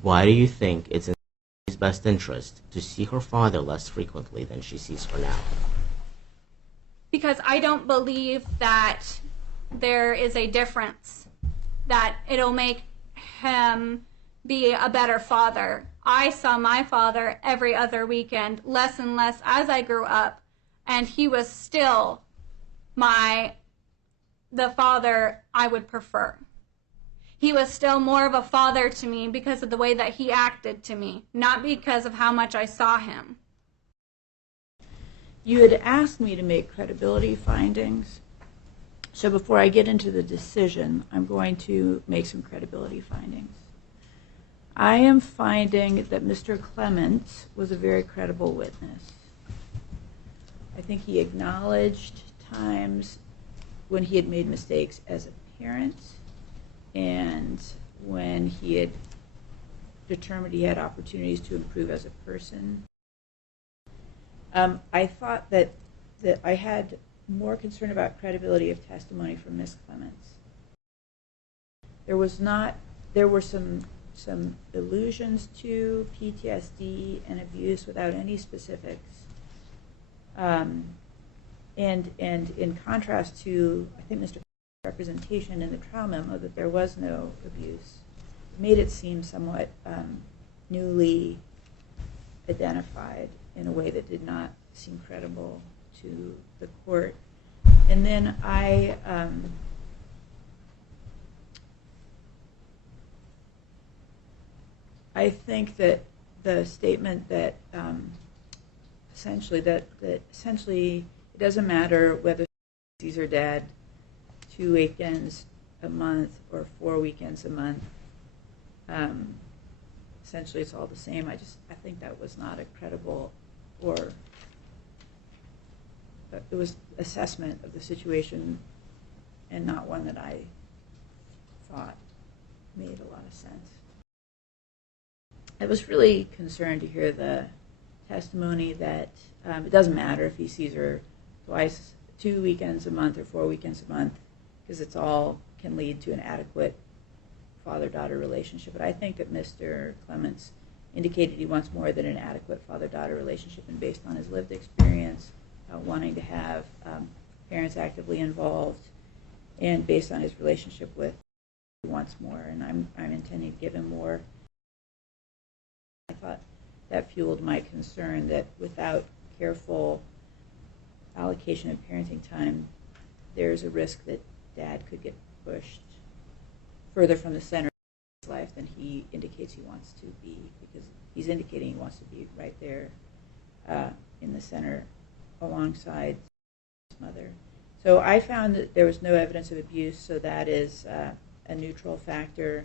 Why do you think it's in his best interest to see her father less frequently than she sees her now? Because I don't believe that there is a difference, that it'll make him be a better father. I saw my father every other weekend, less and less as I grew up, and he was still the father I would prefer. He was still more of a father to me because of the way that he acted to me, not because of how much I saw him. You had asked me to make credibility findings. So before I get into the decision, I'm going to make some credibility findings. I am finding that Mr. Clements was a very credible witness. I think he acknowledged times when he had made mistakes as a parent and when he had determined he had opportunities to improve as a person. I thought that I had more concern about credibility of testimony from Ms. Clements. There were some allusions to PTSD and abuse without any specifics. And in contrast to, I think, Mr. representation in the trial memo that there was no abuse, it made it seem somewhat newly identified in a way that did not seem credible to the court. And then I think that the statement that essentially it doesn't matter whether she sees her dad 2 weekends a month or 4 weekends a month. Essentially, it's all the same. I think that was not a credible, or it was assessment of the situation and not one that I thought made a lot of sense. I was really concerned to hear the testimony that it doesn't matter if he sees her twice, 2 weekends a month or 4 weekends a month, because it's all can lead to an adequate father-daughter relationship. But I think that Mr. Clements indicated he wants more than an adequate father-daughter relationship, and based on his lived experience, wanting to have parents actively involved, and based on his relationship with, he wants more, and I'm intending to give him more. I thought that fueled my concern that without careful allocation of parenting time, there's a risk that dad could get pushed further from the center of his life than he indicates he wants to be, because he's indicating he wants to be right there in the center alongside his mother. So I found that there was no evidence of abuse, so that is a neutral factor.